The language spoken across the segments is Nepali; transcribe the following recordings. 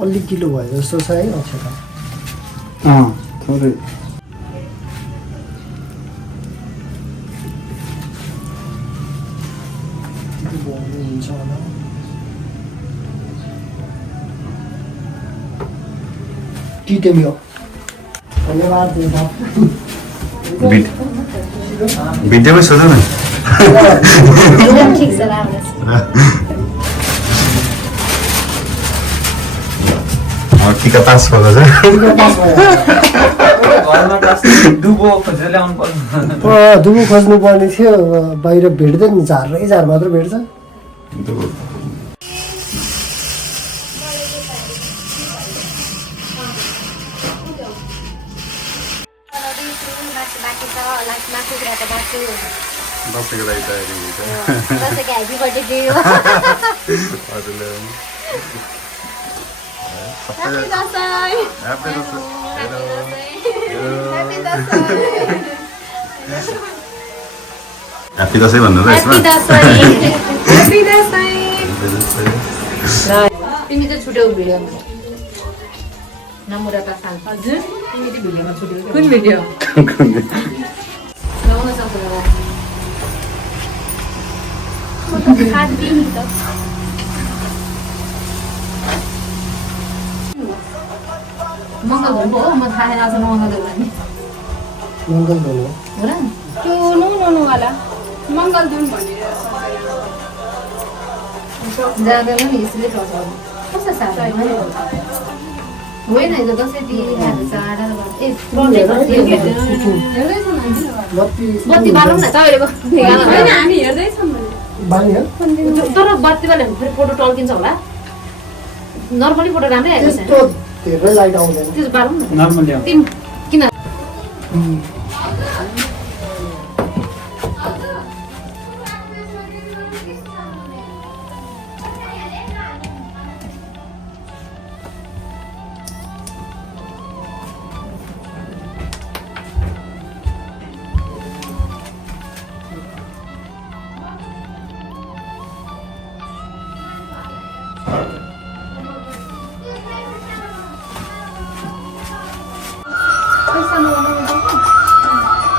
अलि गिलो भयो जस्तो छ है अक्षता थोरै हुन्छ होला टिटेमी हो धन्यवाद भिडियोमै सोध्नु न एकदम ठिक छ राम्रो टिका पास भएको छ दुबो खोजेर ल्याउनु पर्छ दुबो खोज्नु पर्ने थियो बाहिर भेट्दैन झारै झार मात्र भेट्छ दसैँको लागि तयारी हुन्छ ह्याप्पी बर्थडे डे हजुरले ह्याप्पी दसैँ भन्नु र यसमा तिमी चाहिँ छुट्यौ भिडियोमा नमुराका खान हजुर तिमी चाहिँ भिडियोमा छुट्यौ कुन भिडियो गाउन सक्छौ मङ्गल धुनको हो म थाहा छैन आज मङ्गल धुन मङ्गल धनु हो र त्यो नुवाला मङ्गल धुन भनेर जाँदैन नि यसले पर्छ कस्तो साह्रो होइन यो दसैँ दिइरहेको छ ए बत्ती बालौँ न तपाईँले हामी हेर्दैछौँ तर बत्ती बाल्यो भने फेरि फोटो टल्किन्छ होला नर्मली फोटो राम्रै आएको छ धेरै लाइट आउँदैन त्यो बालौँ न नर्मली तिम किन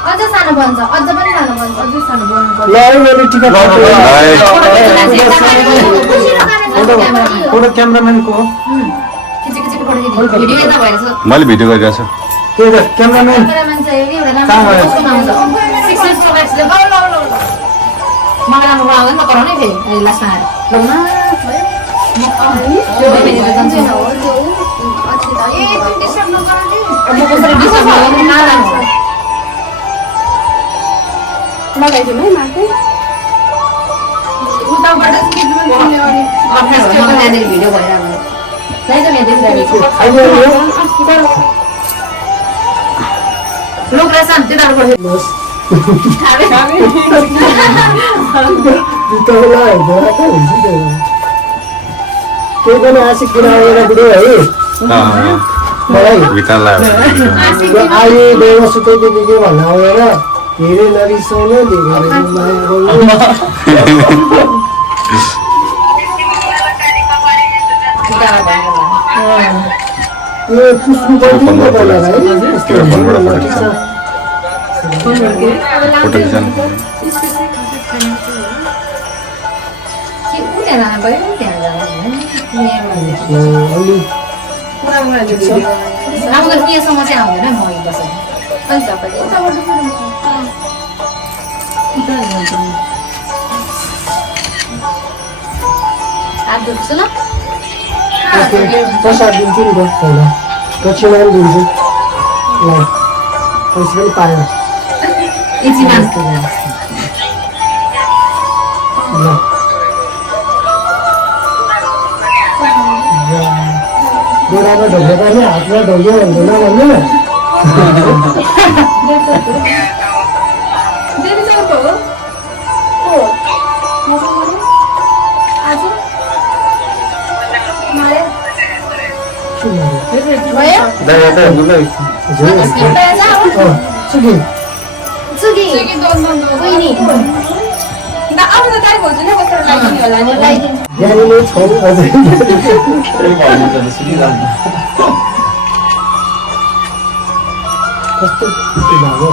अझ सानो बन्छ अझ पनि सानो बन्छ अझै सानो बनाउनु ल मैले टिकट फोटो क्यामेराम्यानको भिडियो यता भइरहेछ मैले भिडियो गरिरहेको छु त्यही त क्यामेराम्यान मान्छे हेरि एउटा राम्रो मलाई राम्रो बनाउँदैन म कराउनै फेरि लास्टमा लगाइदिउँ है माथि उताबाट भिडियो भइरहेको लोकलाई शान्ति दाल पर्छ केही पनि आशिक किन आएर बुढो है मलाई आयो बेमा सुतेको के भन्न आएर धेरै नरिसाउनु पुस्नु पर्ने फोटो खिचाउनु समस्या आउँदैन म प्रसाद दिन्छु नि त पहिला दक्षिणा पनि दिन्छु ल पैसा पनि पायो गोडामा ढोक्यो पनि हातमा ढोक्यो भन्दैन भन्नु अब त ताई खोज्नु नै कस्तो लाग्यो होला नि ज्ञानीले छोरी अझै कस्तो भएको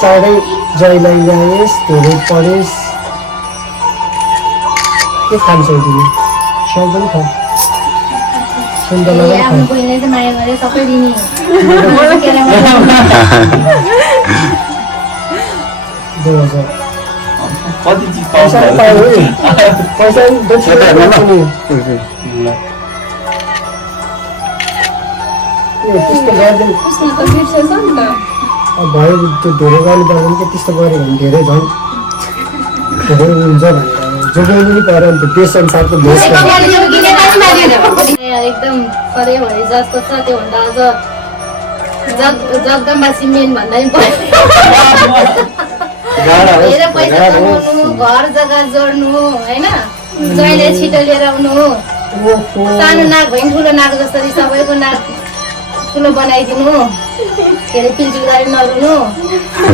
चाँडै जयलाई ल्याएस् धेरै पढेस् के खान्छौ तिमी स्याउ पनि खा सुन्तला पनि आफ्नो खा बहिनीले चाहिँ माया गरेर सबै दिने कति चिज पैसा पायो है पैसा दक्षिणा पनि त्यस्तो गर्दैन उसमा त बिर्सेछ नि त भयो त्यो धेरै गाली पर्यो भने त्यस्तो गऱ्यो भने धेरै झन् धेरै हुन्छ भनेर जोगाउनु नि पऱ्यो नि त देश अनुसारको भेष एकदम सधैँभरि जस्तो छ त्योभन्दा अझ जगदम्बासी मेन भन्दा पनि धेरै पैसा कमाउनु घर जग्गा जोड्नु होइन जहिले छिटो लिएर आउनु सानो नाक भयो ठुलो नाक जसरी सबैको नाक ठुलो बनाइदिनु के अरे पिलपिल गरेर नरुनु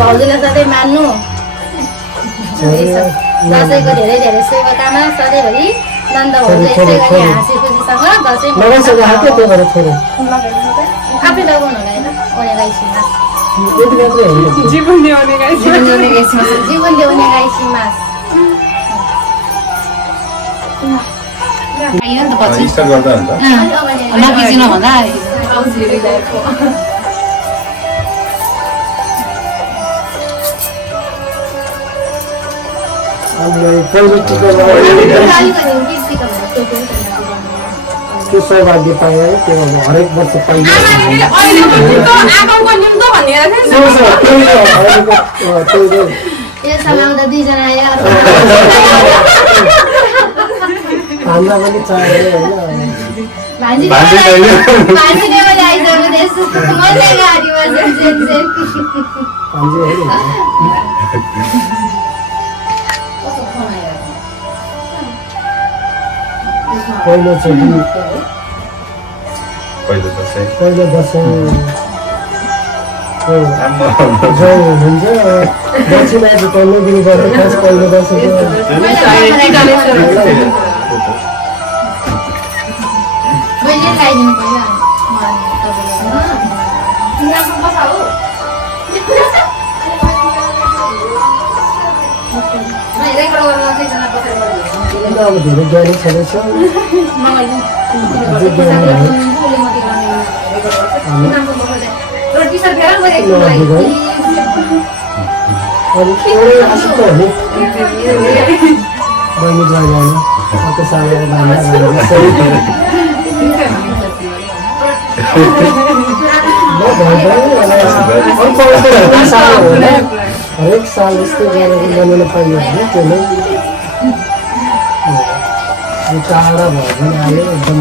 भाउजूलाई सधैँ मान्नु दसैँको धेरै धेरै सेवाकामा सधैँभरि नन्द भाउजू यसै गरी हाँसी खुसीसँग दसैँ लगाइसक्यो हातले त्यो गरेर छोरो आफै लगाउनु होला होइन ओने गाईसी मास यति मात्रै होइन जीवन ल्याउने गाई जीवन ल्याउने गाईसी मास खाइयो नि त पछि स्टार्ट गर्दा हुन्छ नबिचिनु भन्दा हामीलाई पहिलो टिका लगाएर त्यो सौभाग्य पाएँ है त्यो अब हरेक वर्ष पहिलो यो समाउँदा दुईजना आयो हाम्रा पनि चाहेर होइन भान्जीले पनि आइसक्यो त्यसो मजा गाडीमा भान्जी होइन पहिलोचोटि पहिलो दसैँ पहिलो दसैँ जय हुन्छ दक्षिणा चाहिँ पहिलो दिन गर्दै खास पहिलो दसैँ मैले खाइदिनु पर्यो अब धेरै ज्ञानी छँदैछ अब एउटै आशा त हो बहिनी जयगानी अर्को सानो हरेक साल यस्तै गरेर बनाउन पाइयो भने त्यो नै यो टाढा भयो भने आयो एकदम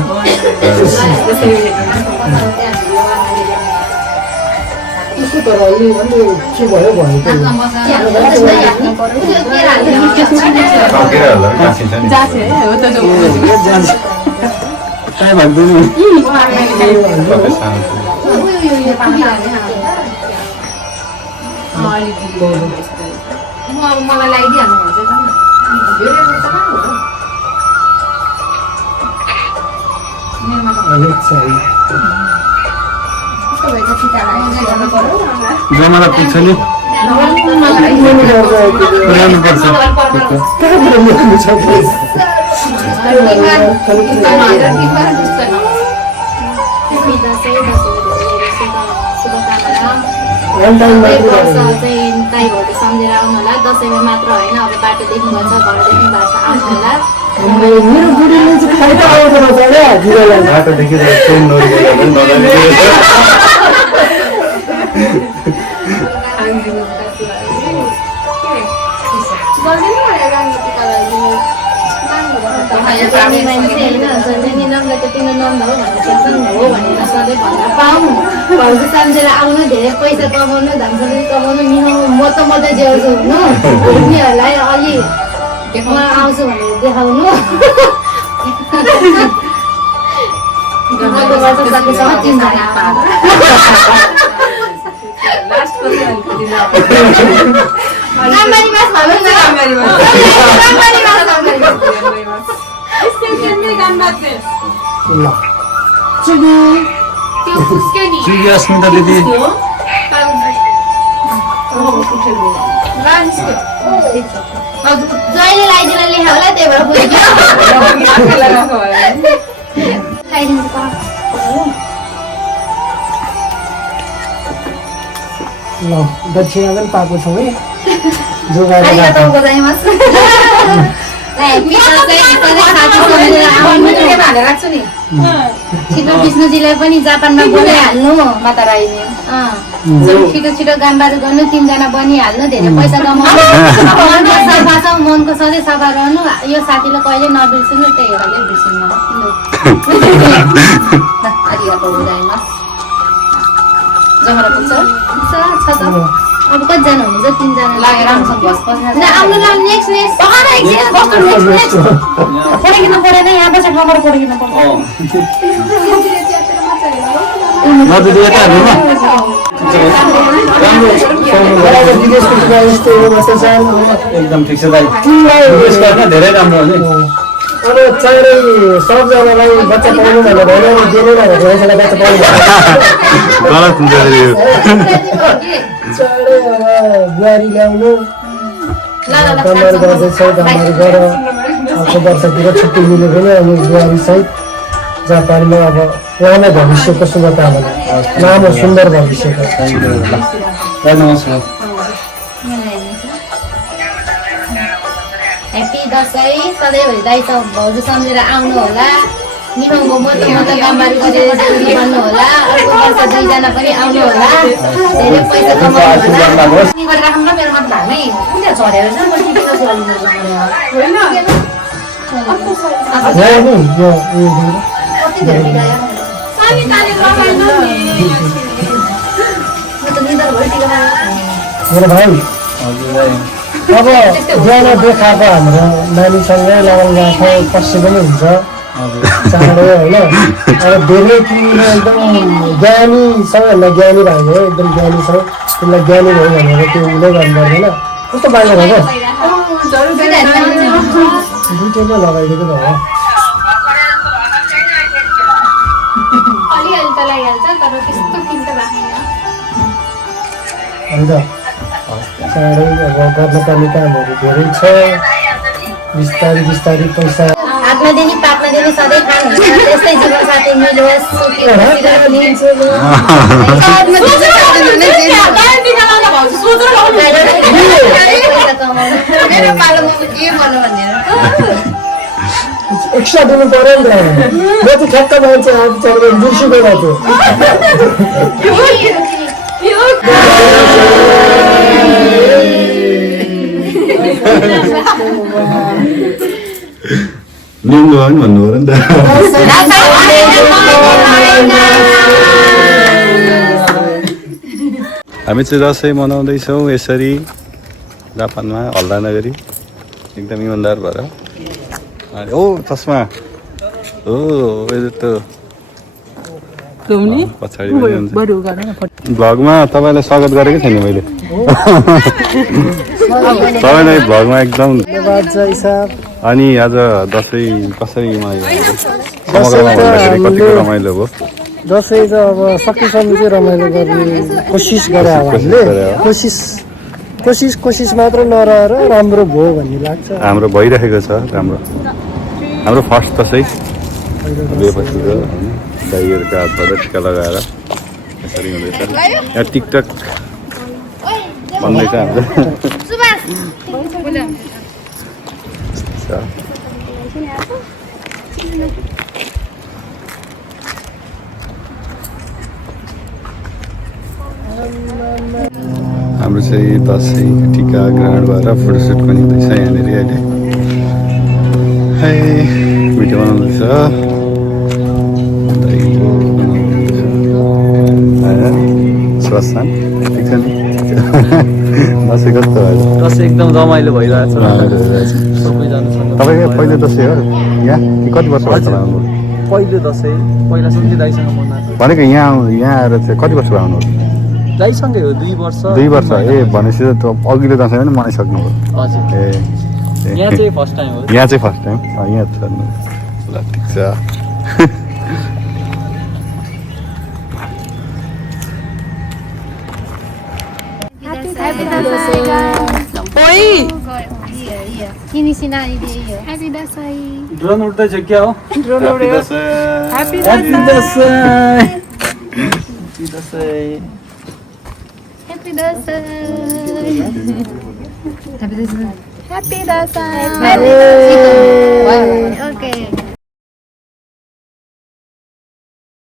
उसको तर अलि अलि के भयो भयो सकेर होला कासिन्छ नि कहीँ भन्दैन कतै सानो छ। मलाई लगाइदिइहाल्नु भन्छ हरेक साल जमारा पुग्छ नि पुऱ्याउनु पर्छ सम्झेर आउनु होला दसैँमा मात्र होइन अब बाटोदेखि भन्छ घरदेखि भन्छ आउनु होला मेरो बुढीले चाहिँ खाइ त आउँदो रहेछ क्या जिरोलाई बाटोदेखि ट्रेन नरिकल पनि सम्झेर आउनु धेरै पैसा कमाउनु धनसम्पत्ति कमाउनु मिलाउनु म त मात्रै ज्याउँछु हुनु उनीहरूलाई अलि म आउँछु भनेर देखाउनु लास्टको चाहिँ अलिकति गाम्बारी मास भनौँ न। गाम्बारी मास, गाम्बारी मास। ल चुगी त्यो उसकै नि। चुकी अस्मिता दिदी जहिले लगाइदिएर लेखा होला त्यही भएर बुझ्यो। खाइदिनु त। ल दक्षिणा पनि पाएको छौँ है जोगाएर आरिगातो गोजाइमासु। छिटो विष्णुजीलाई पनि जापानमा बोलाइहाल्नु माता राईले। छिटो छिटो गाम्बारू गर्नु, 3 जना बनिहाल्नु, धेरै पैसा कमाउनु, मनको सफा छ, मनको सधैँ सफा रहनु। यो साथीले कहिले नबिर्सिनु, त्यही हेरले बिर्सिनु। आरिगातो गोजाइमासु। जमरा पुग्छ छ त। अब कतिजना हुनुहुन्छ? 3 जना लागेर राम्रोसँग बस बस्नु। आफ्नो नाम नेक्स्ट पढेकिन पढेन, यहाँ बसेर ठाउँबाट पढेकिन पर्छ। दिदी यता हेर्नु न विदेशको कुरा यस्तो हो मास्टर साहब। एकदम ठिक छ दाइ विदेश गर्न धेरै राम्रो हो नि अब चाँडै सबजनालाई बच्चा पाउनु भनेर होइन, दिनु भनेर मान्छेलाई बच्चा पाउनु गलत हुन्छ फेरि यो। चाँडै अब बुहारी ल्याउनु गाम्बारी गर्दैछ। गाम्बारी गर अर्को वर्षतिर छुट्टी मिल्यो भने अनि बुहारी सहित जापानमा अब लामो भविष्यको शुभकामना, लामो सुन्दर भविष्यको। नमस्कार ह्याप्पी दसैँ। सधैँभरि दाइ त भाउजू सम्झेर आउनु होला। निभाउको म त गाम्बारी गरेर जोडी गर्नु होला। अर्को वर्ष 2 जना पनि आउनु होला। धेरै पैसा कमाउनु होला। गरेर राख्नु न, मेरो मात्र हाल्नै कुन झरेर छ। म टिपेर चलिनु होइन यहाँ नि यो कति धेरै बिगायो। सनिताले लगाएन नि म त निदर भरि टिका मेरो भाइ हजुर दाइ अब ज्यान देखाएको हाम्रो नानीसँगै लगाउनु गएको पछि पनि हुन्छ चाँडै होइन। अब धेरै तिमीले एकदम ज्ञानी सबैभन्दा ज्ञानी भाइ हो, एकदम ज्ञानी छ। तिमीलाई ज्ञानी भयो भनेर त्यो उसले गर्नु पर्दैन। कस्तो बाहिर भएको दुइटैले लगाइदिएको त हो। अलिअलि त लागिहाल्छ तर त्यस्तो फिल त लाग्दैन। अन्त चाँडै अब गर्नुपर्ने कामहरू धेरै छ। बिस्तारै बिस्तारै पैसा हातमा दिने पातमा दिने सधैँ खानुहुन्छ। त्यस्तै जीवनसाथी मिलोस्, सुखी मेरो पालोमा के भन्नु भनेर एक्स्ट्रा दिनु पर्यो नि त। म त ठ्याक्क मान्छे अब चढ्दै बिर्सिँदै गएको निम्न भयो नि भन्नु पर्यो नि त। हामी चाहिँ दसैँ मनाउँदैछौँ यसरी जापानमा हल्ला नगरी, एकदम इमान्दार भएर। अनि ओ चस्मा हो यो त पछाडि पनि हुन्छ। भ्लगमा तपाईँलाई स्वागत गरेकै छैन मैले। तपाईँलाई भ्लगमा एकदम। अनि आज दसैँ कसरी समग्रमा भन्दाखेरि कतिको रमाइलो भयो? दसैँ त अब सकेसम्म चाहिँ रमाइलो गर्ने कोसिस गरे अब हामीले। कोसिस मात्र नरहेर राम्रो भयो भन्ने लाग्छ। हाम्रो भइरहेको छ राम्रो। हाम्रो फर्स्ट दसैँ बेपछिको दाइहरूको हातबाट टिका लगाएर यसरी हुँदैछ। यहाँ टिकटक भन्दैछ हाम्रो। हाम्रो चाहिँ दसैँ टिका ग्रहण भएर फोटोसुट पनि हुँदैछ यहाँनिर अहिले। है भिडियो बनाउँदैछ स्वास्थ्य ठिक छ नि? दसैँ कस्तो भयो? दसैँ एकदम रमाइलो भइरहेछ सबैजनासँग। तपाईँको पहिलो दसैँ हो यहाँ कि कति वर्ष भयो तपाईँ आउनु? पहिलो दसैँ पहिला सुन्ती दाइसँग मनाएको। भनेको यहाँ आएर चाहिँ कति वर्ष भयो आउनु? दाइसँगै हो 2 वर्ष 2 वर्ष ए भनेपछि त अघिल्लो दसैँ पनि मनाइसक्नु भयो हजुर ए यहाँ चाहिँ फर्स्ट टाइम हो यहाँ चाहिँ फर्स्ट टाइम यहाँ छ ल ठिक छ Ini sinari dia yo. Happy Dasai. Drone उड्दैछ क्या हो Happy Happy Dasai. Dashain Happy Dashain Happy Dasai. Happy Dasai. Happy